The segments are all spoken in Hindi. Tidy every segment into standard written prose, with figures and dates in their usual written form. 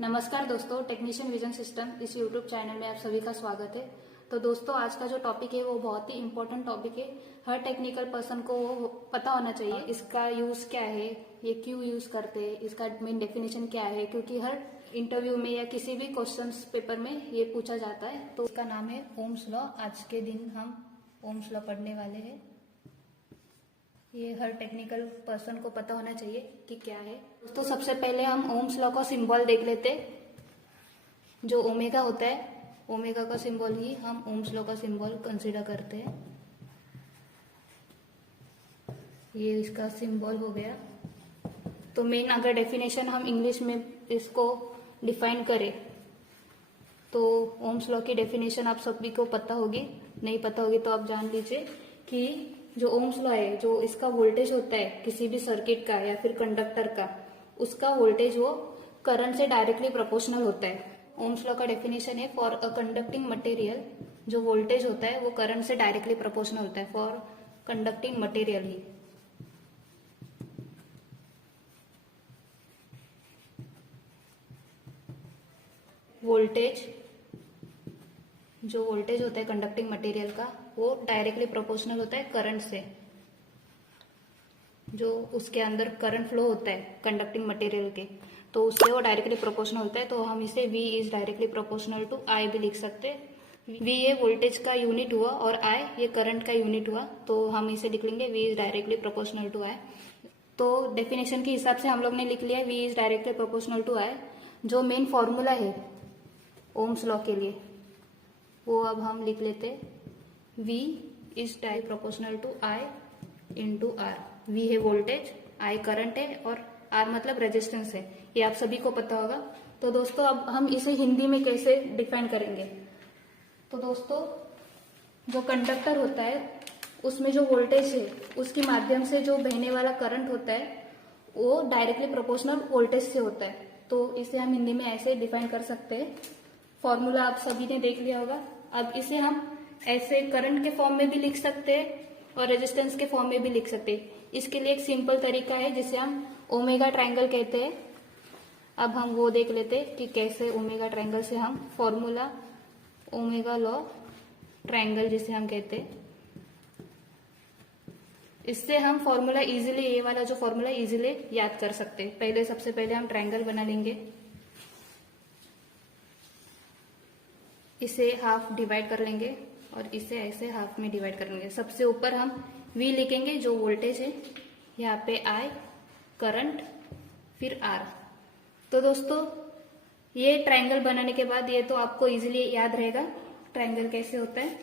नमस्कार दोस्तों, टेक्नीशियन विजन सिस्टम इस यूट्यूब चैनल में आप सभी का स्वागत है। तो दोस्तों, आज का जो टॉपिक है वो बहुत ही इम्पोर्टेंट टॉपिक है। हर टेक्निकल पर्सन को वो पता होना चाहिए इसका यूज क्या है, ये क्यों यूज करते हैं, इसका मेन डेफिनेशन क्या है, क्योंकि हर इंटरव्यू में या किसी भी क्वेश्चंस पेपर में ये पूछा जाता है। तो इसका नाम है ओम्स लॉ। आज के दिन हम ओम्स लॉ पढ़ने वाले हैं। ये हर टेक्निकल पर्सन को पता होना चाहिए कि क्या है। तो सबसे पहले हम ओम्स लॉ का सिंबल देख लेते हैं। जो ओमेगा होता है, ओमेगा का सिंबल ही हम ओम्स लॉ का सिंबल कंसीडर करते हैं। ये इसका सिंबल हो गया। तो मेन अगर डेफिनेशन हम इंग्लिश में इसको डिफाइन करें तो ओम्स लॉ की डेफिनेशन आप सभी को पता होगी। नहीं पता होगी तो आप जान लीजिए कि जो ओम्स लॉ है, जो इसका वोल्टेज होता है किसी भी सर्किट का या फिर कंडक्टर का, उसका वोल्टेज वो करंट से डायरेक्टली प्रोपोर्शनल होता है। ओम्स लॉ का डेफिनेशन है फॉर अ कंडक्टिंग मटेरियल, जो वोल्टेज होता है वो करंट से डायरेक्टली प्रोपोर्शनल होता है for conducting material he. Voltage, जो वोल्टेज होता है कंडक्टिंग मटेरियल का, वो डायरेक्टली प्रोपोर्शनल होता है करंट से। जो उसके अंदर करंट फ्लो होता है कंडक्टिंग मटेरियल के, तो उससे वो डायरेक्टली प्रोपोर्शनल होता है। तो हम इसे V is directly proportional to I भी लिख सकते हैं। V ये वोल्टेज का यूनिट हुआ और I ये करंट का यूनिट हुआ, तो हम इसे लिख लेंगे V is directly proportional to I। तो डेफिनेशन के हिसाब से हम लोग ने लिख लिया V is directly proportional to I। जो मेन फॉर्मूला है ओम्स लॉ के लिए वो अब हम लिख लेते हैं। V is directly proportional to I into R। V है वोल्टेज, I करंट है और R मतलब रेजिस्टेंस है। ये आप सभी को पता होगा। तो दोस्तों, अब हम इसे हिंदी में कैसे डिफाइन करेंगे। तो दोस्तों, जो कंडक्टर होता है उसमें जो वोल्टेज है उसके माध्यम से जो बहने वाला करंट होता है वो डायरेक्टली प्रोपोर्शनल वोल्टेज से होता है। तो इसे हम हिंदी में ऐसे डिफाइन कर सकते हैं। फॉर्मूला आप सभी ने देख लिया होगा। अब इसे हम ऐसे करंट के फॉर्म में भी लिख सकते हैं और रेजिस्टेंस के फॉर्म में भी लिख सकते हैं। इसके लिए एक सिंपल तरीका है जिसे हम ओमेगा ट्रायंगल कहते हैं। अब हम वो देख लेते हैं कि कैसे ओमेगा ट्रायंगल से हम फॉर्मूला ओमेगा लॉ ट्रायंगल जिसे हम कहते हैं, इससे हम फॉर्मूला इजीली, ये वाला जो फॉर्मूला इजीली याद कर सकते हैं। पहले सबसे पहले हम ट्रायंगल बना लेंगे। इसे हाफ डिवाइड कर लेंगे और इसे ऐसे हाफ में डिवाइड कर लेंगे। सबसे ऊपर हम V लिखेंगे जो वोल्टेज है, यहाँ पे I करंट, फिर R। तो दोस्तों, ये ट्रायंगल बनाने के बाद ये तो आपको इजीली याद रहेगा ट्रायंगल कैसे होता है।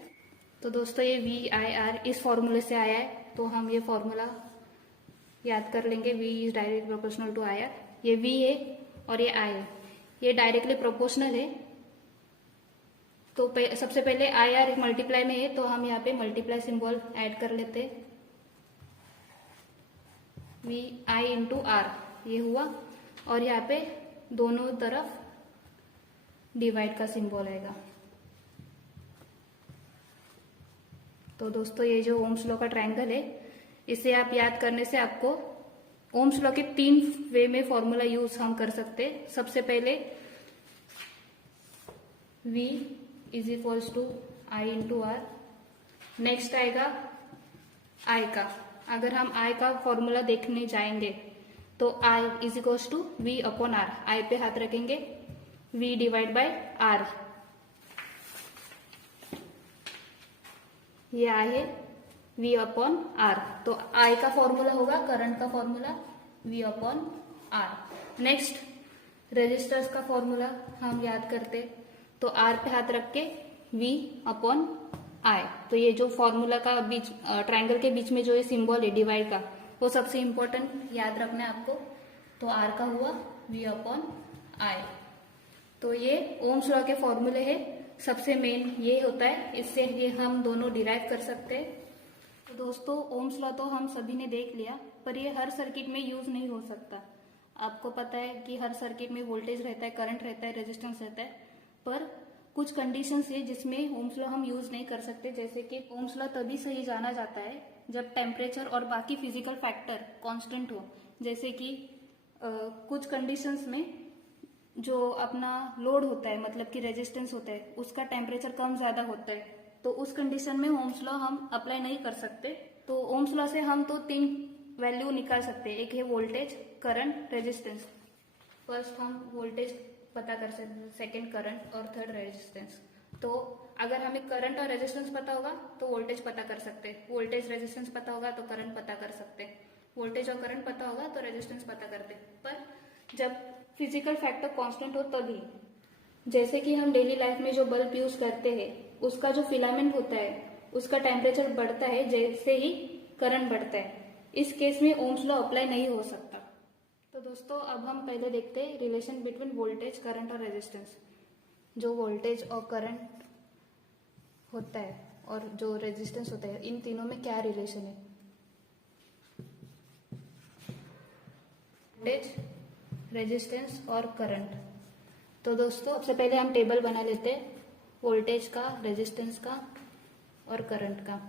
तो दोस्तों, ये VIR इस फॉर्मूले से आया है, तो हम ये फॉर्मूला याद कर लेंगे। V is directly proportional to IR। ये V है और ये I है, ये डायरेक्टली प्रोपोर्शनल है। तो सबसे पहले IR मल्टीप्लाई में है, तो हम यहाँ पे मल्टीप्लाई सिंबल ऐड कर लेते हैं। VI इंटू R ये हुआ और यहाँ पे दोनों तरफ डिवाइड का सिंबल आएगा। तो दोस्तों, ये जो ओम्स लॉ का ट्रायंगल है, इसे आप याद करने से आपको ओम्स लॉ के 3 वे में फॉर्मूला यूज हम कर सकते हैं। सबसे पहले V is equals to I into R। Next आएगा I का। अगर हम I का फॉर्मूला देखने जाएंगे तो I is equals to V upon R। I पे हाथ रखेंगे, V डिवाइड बाय R। ये I है, V अपॉन R। तो I का फॉर्मूला होगा, करंट का formula V upon R। Next resistors का फॉर्मूला हम याद करते, तो R पे हाथ रख के V अपॉन I। तो ये जो फॉर्मूला का बीच ट्रायंगल के बीच में जो ये सिंबल है डिवाइड का, वो सबसे इम्पोर्टेंट याद रखना है आपको। तो R का हुआ V अपॉन I। तो ये ओम्स लॉ के फॉर्मूले है, सबसे मेन ये होता है, इससे ये हम दोनों डिराइव कर सकते हैं। तो दोस्तों, ओम्स लॉ तो हम सभी ने देख लिया, पर ये हर सर्किट में यूज नहीं हो सकता। आपको पता है कि हर सर्किट में वोल्टेज रहता है, करंट रहता है, रेजिस्टेंस रहता है, पर कुछ कंडीशंस है जिसमें ओम्स लॉ हम यूज नहीं कर सकते। जैसे कि ओम्स लॉ तभी सही जाना जाता है जब टेम्परेचर और बाकी फिजिकल फैक्टर कांस्टेंट हो। जैसे कि कुछ कंडीशंस में जो अपना लोड होता है मतलब कि रेजिस्टेंस होता है उसका टेम्परेचर कम ज्यादा होता है, तो उस कंडीशन में ओम्स लॉ हम अप्लाई नहीं कर सकते। तो ओम्स लॉ से हम तो 3 वैल्यू निकाल सकते हैं, एक है वोल्टेज, करंट, रेजिस्टेंस। फर्स्ट हम वोल्टेज पता कर सकते हैं, सेकेंड करंट और थर्ड रेजिस्टेंस। तो अगर हमें करंट और रेजिस्टेंस पता होगा तो वोल्टेज पता कर सकते हैं, वोल्टेज रेजिस्टेंस पता होगा तो करंट पता कर सकते हैं, वोल्टेज और करंट पता होगा तो रेजिस्टेंस पता करते हैं। पर जब फिजिकल फैक्टर कांस्टेंट हो तभी, जैसे कि हम डेली लाइफ में जो बल्ब यूज करते हैं उसका जो फिलामेंट होता है उसका टेम्परेचर बढ़ता है जैसे ही करंट बढ़ता है, इस केस में ओम्स लॉ अप्लाई नहीं हो सकता। तो दोस्तों अब हम पहले देखते हैं रिलेशन बिटवीन वोल्टेज, करंट और रेजिस्टेंस। जो वोल्टेज और करंट होता है और जो रेजिस्टेंस होता है, इन तीनों में क्या रिलेशन है। वोल्टेज, रेजिस्टेंस और करंट। तो दोस्तों सबसे पहले हम टेबल बना लेते हैं वोल्टेज का, रेजिस्टेंस का और करंट का।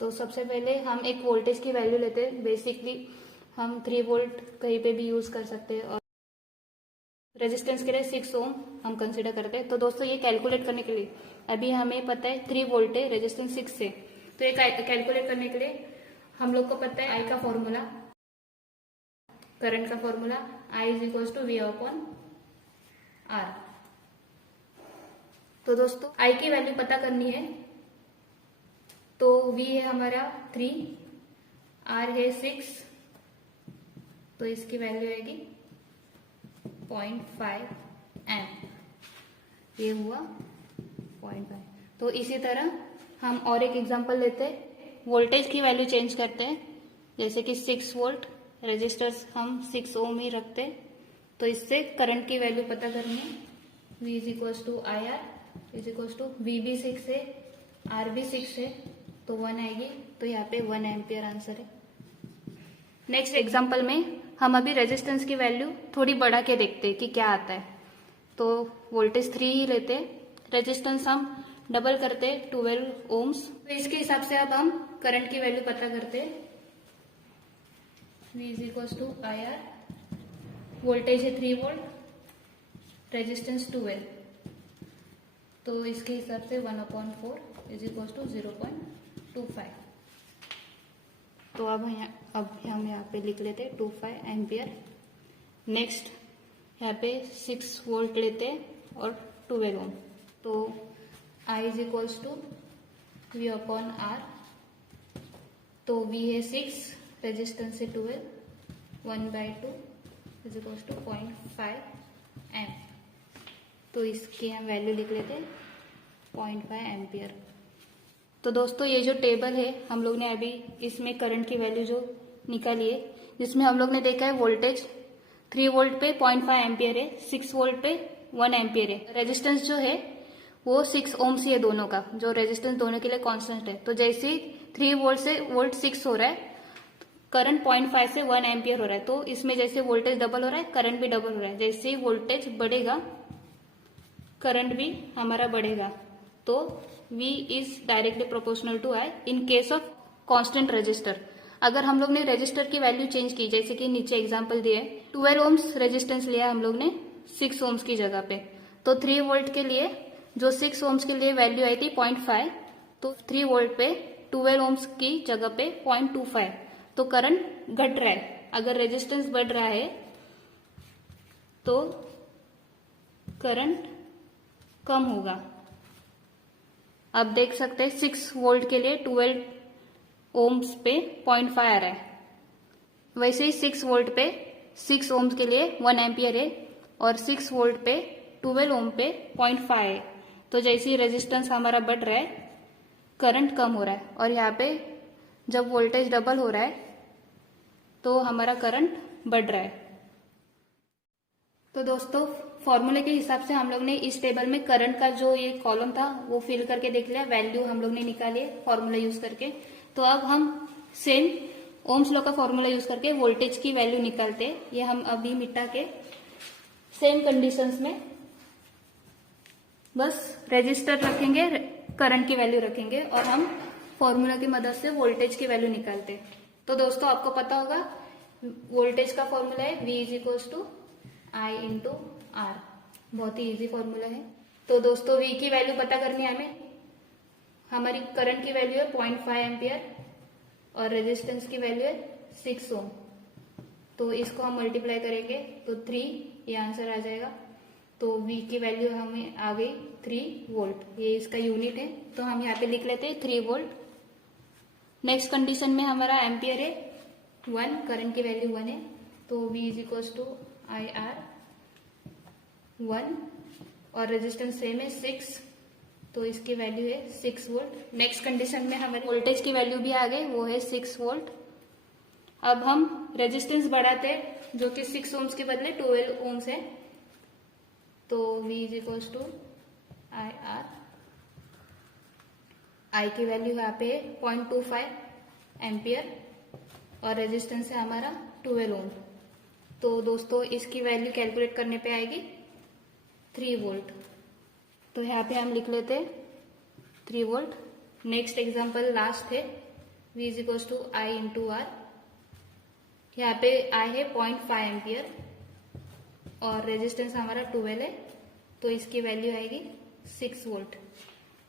तो सबसे पहले हम एक वोल्टेज की वैल्यू लेते हैं। बेसिकली हम 3 वोल्ट कहीं पे भी यूज कर सकते हैं और रेजिस्टेंस के लिए 6 ओम हम कंसिडर करते हैं। तो दोस्तों ये कैलकुलेट करने के लिए अभी हमें पता है 3 वोल्ट है, रेजिस्टेंस 6 है। तो ये कैलकुलेट करने के लिए हम लोग को पता है आई का फॉर्मूला, करंट का formula I is equal to V upon R। तो दोस्तों I की वैल्यू पता करनी है, तो V है हमारा 3, R है 6, तो इसकी वैल्यू आएगी 0.5 एम्प। ये हुआ 0.5। तो इसी तरह हम और एक एग्जांपल लेते हैं, वोल्टेज की वैल्यू चेंज करते हैं। जैसे कि 6 वोल्ट, रेजिस्टर्स हम 6 ओम ही रखते हैं, तो इससे करंट की वैल्यू पता करनी है। V is equal to I R is equal to V भी 6 है, R भी 6 है, तो 1 आएगी। तो यहाँ पे 1 एम्पियर आंसर है। नेक्स्ट एग्जांपल में हम अभी रेजिस्टेंस की वैल्यू थोड़ी बढ़ा के देखते हैं कि क्या आता है। तो वोल्टेज 3 ही लेते हैं, रेजिस्टेंस हम डबल करते हैं 12 ओम्स। तो इसके हिसाब से अब हम करंट की वैल्यू पता करते हैं। V is equal to I R, voltage है 3 वोल्ट, रेजिस्टेंस 12, तो इसके हिसाब से 1/4 इज इक्वल टू 0.25। तो अब हम यहाँ पे लिख लेते हैं 25 एम्पियर। नेक्स्ट यहाँ पे 6 वोल्ट लेते हैं और 12 ओम, तो I is equal to V upon R। तो V है 6, रेजिस्टेंस है 12, 1/2 इज इक्वल टू 0.5 एम्प। तो इसकी हम वैल्यू लिख लेते हैं 0.5 एम्पियर। तो दोस्तों ये जो टेबल है हम लोग ने अभी इसमें करंट की वैल्यू जो निकाली है, जिसमें हम लोग ने देखा है वोल्टेज 3 वोल्ट पे 0.5 एम्पियर है, 6 वोल्ट पे 1 एम्पियर है। रेजिस्टेंस जो है वो 6 ओम्स ही है दोनों का, जो रेजिस्टेंस दोनों के लिए कांस्टेंट है। तो जैसे 3 वोल्ट से वोल्ट 6 हो रहा है, करंट 0.5 से 1 एम्पियर हो रहा है, तो इसमें जैसे वोल्टेज डबल हो रहा है करंट भी डबल हो रहा है। जैसे ही वोल्टेज बढ़ेगा करंट भी हमारा बढ़ेगा। तो V is directly proportional to I in case of constant resistor. अगर हम लोग ने रेजिस्टर की वैल्यू चेंज की, जैसे कि नीचे एग्जांपल दिए 12 ओम्स रेजिस्टेंस लिया हम लोग ने 6 ओम्स की जगह पे, तो 3 वोल्ट के लिए जो 6 ओम्स के लिए वैल्यू आई थी 0.5, तो 3 वोल्ट पे 12 ओम्स की जगह पे 0.25, तो करंट घट रहा है। अगर रेजिस्टेंस बढ़ रहा है तो करंट कम होगा। अब देख सकते हैं 6 वोल्ट के लिए 12 ओम्स पे 0.5 आ रहा है, वैसे ही 6 वोल्ट पे 6 ओम्स के लिए 1 एम्पियर है और 6 वोल्ट पे 12 ओम पे 0.5 है। तो जैसे ही रेजिस्टेंस हमारा बढ़ रहा है करंट कम हो रहा है, और यहाँ पे जब वोल्टेज डबल हो रहा है तो हमारा करंट बढ़ रहा है। तो दोस्तों फॉर्मूले के हिसाब से हम लोग ने इस टेबल में करंट का जो ये कॉलम था वो फिल करके देख लिया, वैल्यू हम लोग ने निकाली है फॉर्मूला यूज करके। तो अब हम सेम ओम्स लॉ का फॉर्मूला यूज करके वोल्टेज की वैल्यू निकालते हैं। ये हम अभी मिटा के सेम कंडीशंस में बस रेजिस्टर रखेंगे, करंट की वैल्यू रखेंगे और हम फॉर्मूला की मदद से वोल्टेज की वैल्यू निकालते हैं। तो दोस्तों आपको पता होगा वोल्टेज का फॉर्मूला है V is equals to I into R. बहुत ही इजी फॉर्मूला है। तो दोस्तों V की वैल्यू पता करनी है हमें। हमारी करंट की वैल्यू है 0.5 एम्पियर और रेजिस्टेंस की वैल्यू है 6 ओम। तो इसको हम मल्टीप्लाई करेंगे तो 3 ये आंसर आ जाएगा। तो V की वैल्यू हमें आ गई 3 वोल्ट। ये इसका यूनिट है तो हम यहाँ पे लिख लेते हैं 3 वोल्ट। नेक्स्ट कंडीशन में हमारा एम्पियर है 1, करंट की वैल्यू 1 है तो V is equals to I R 1 और रेजिस्टेंस सेम है 6 तो इसकी वैल्यू है 6 वोल्ट। नेक्स्ट कंडीशन में हमारे वोल्टेज की वैल्यू भी आ गई, वो है 6 वोल्ट। अब हम रेजिस्टेंस बढ़ाते हैं जो कि 6 ओम्स के बदले 12 ओम्स है तो V is equals to I R. I की वैल्यू यहाँ पे 0.25 एम्पियर और रेजिस्टेंस है हमारा 12 ओम। तो दोस्तों इसकी वैल्यू कैलकुलेट करने पे आएगी 3 वोल्ट। तो यहाँ पे हम लिख लेते हैं 3 वोल्ट। नेक्स्ट एग्जांपल लास्ट है V is equals to I into R. यहाँ पे आई है 0.5 एम्पियर और रेजिस्टेंस हमारा 12 है तो इसकी वैल्यू आएगी 6 वोल्ट।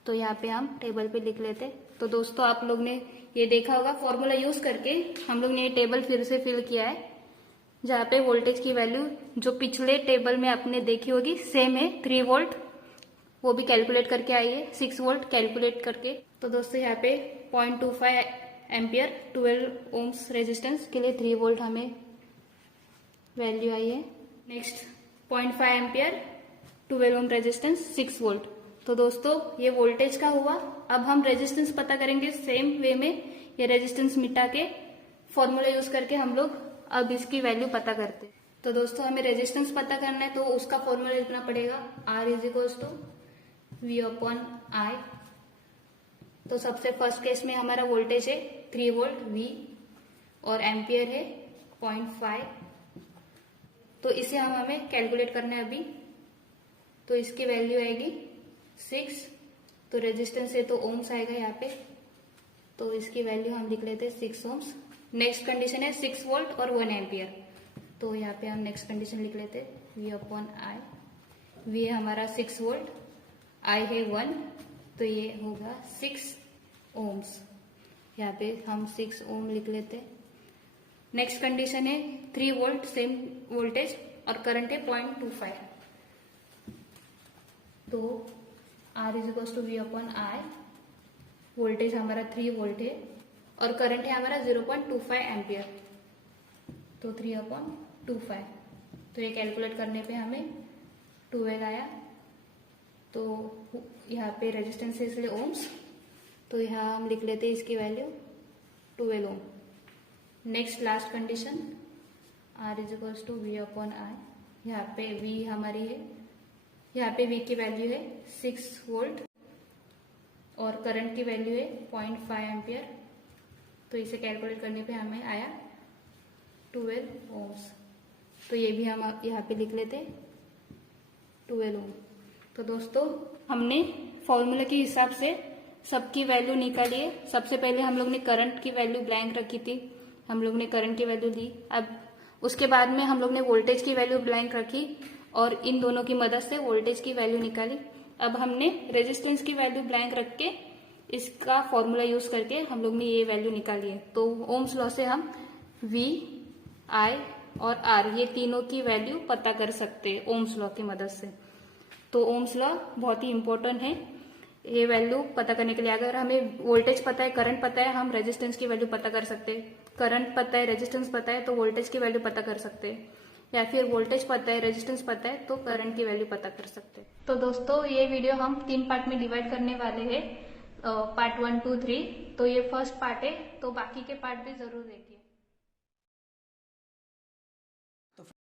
तो यहाँ पे हम टेबल पे लिख लेते। तो दोस्तों आप लोग ने ये देखा होगा फॉर्मूला यूज करके हम लोग ने ये टेबल फिर से फिल किया है जहाँ पे वोल्टेज की वैल्यू जो पिछले टेबल में आपने देखी होगी सेम है 3 वोल्ट, वो भी कैलकुलेट करके आई है 6 वोल्ट कैलकुलेट करके। तो दोस्तों यहाँ पे 0.25 एम्पियर 12 ओम्स रेजिस्टेंस के लिए 3 वोल्ट हमें वैल्यू आई है। Next 0.5 ampere 12 ohm resistance 6 volt. तो दोस्तों ये वोल्टेज का हुआ। अब हम रेजिस्टेंस पता करेंगे सेम वे में। ये रेजिस्टेंस मिटा के फॉर्मूला यूज करके हम लोग अब इसकी वैल्यू पता करते हैं। तो दोस्तों हमें रेजिस्टेंस पता करना है तो उसका फॉर्मूला लिखना पड़ेगा R is equals to V upon I। तो सबसे फर्स्ट केस में हमारा वोल्टेज है 3 वोल्ट V और एम्पियर है 0.5। तो इसे हमें कैलकुलेट करना है अभी। तो इसकी वैल्यू आएगी 6। तो रेजिस्टेंस है तो ओम्स आएगा यहाँ पे तो इसकी वैल्यू हम लिख लेते हैं 6 ओम्स। नेक्स्ट कंडीशन है 6 वोल्ट और 1 एम्पियर। तो यहाँ पे हम नेक्स्ट कंडीशन लिख लेते हैं V अपॉन आई। V है हमारा 6 वोल्ट, I है 1 तो ये होगा 6 ओम्स। यहाँ पे हम 6 ओम लिख लेते हैं। नेक्स्ट कंडीशन है 3 वोल्ट सेम वोल्टेज और करंट है 0.25। तो R is equals to V upon I. Voltage हमारा 3 वोल्ट है और करंट है हमारा 0.25 एम्पियर। तो 3/25 तो ये कैलकुलेट करने पे हमें 12 आया। तो यहाँ पे रेजिस्टेंस है इसलिए ओम्स तो यहाँ हम लिख लेते हैं इसकी value 12 ohm. Next last condition R is equals to V upon I. यहाँ पे V हमारी है, यहाँ पे V की वैल्यू है 6 वोल्ट और करंट की वैल्यू है 0.5 एम्पियर। तो इसे कैलकुलेट करने पे हमें आया 12 ओम्स। तो ये भी हम यहाँ पे लिख लेते 12 ओम। तो दोस्तों हमने फॉर्मूला के हिसाब से सबकी वैल्यू निकाली है। सबसे पहले हम लोग ने करंट की वैल्यू ब्लैंक रखी थी, हम लोग ने करंट की वैल्यू ली। अब उसके बाद में हम लोग ने वोल्टेज की वैल्यू ब्लैंक रखी और इन दोनों की मदद से वोल्टेज की वैल्यू निकाली। अब हमने रेजिस्टेंस की वैल्यू ब्लैंक रख के इसका फॉर्मूला यूज करके हम लोग ने ये वैल्यू निकाली है। तो ओम्स लॉ से हम V, I और R ये तीनों की वैल्यू पता कर सकते हैं ओम्स लॉ की मदद से। तो ओम्स लॉ बहुत ही इंपॉर्टेंट है ये वैल्यू पता करने के लिए। अगर हमें वोल्टेज पता है, करंट पता है, हम रेजिस्टेंस की वैल्यू पता कर सकते हैं। करंट पता है, रेजिस्टेंस पता है तो वोल्टेज की वैल्यू पता कर सकते हैं, या फिर वोल्टेज पता है, रेजिस्टेंस पता है तो करंट की वैल्यू पता कर सकते हैं। तो दोस्तों ये वीडियो हम 3 पार्ट में डिवाइड करने वाले हैं, पार्ट 1, 2, 3। तो ये फर्स्ट पार्ट है, तो बाकी के पार्ट भी जरूर देखिए।